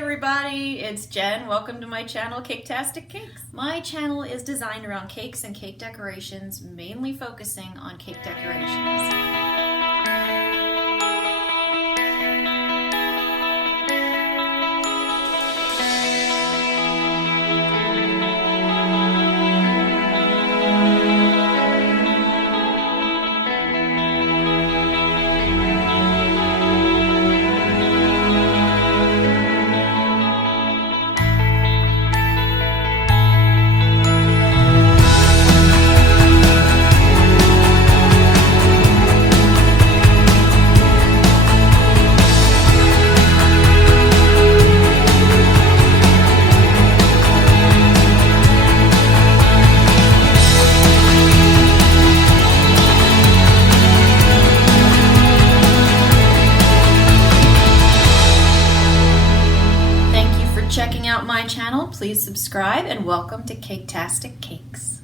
everybody, it's Jen. Welcome to my channel, Caketastic Cakes. My channel is designed around cakes and cake decorations, mainly focusing on cake decorations. Checking out my channel, please subscribe and welcome to Caketastic Cakes.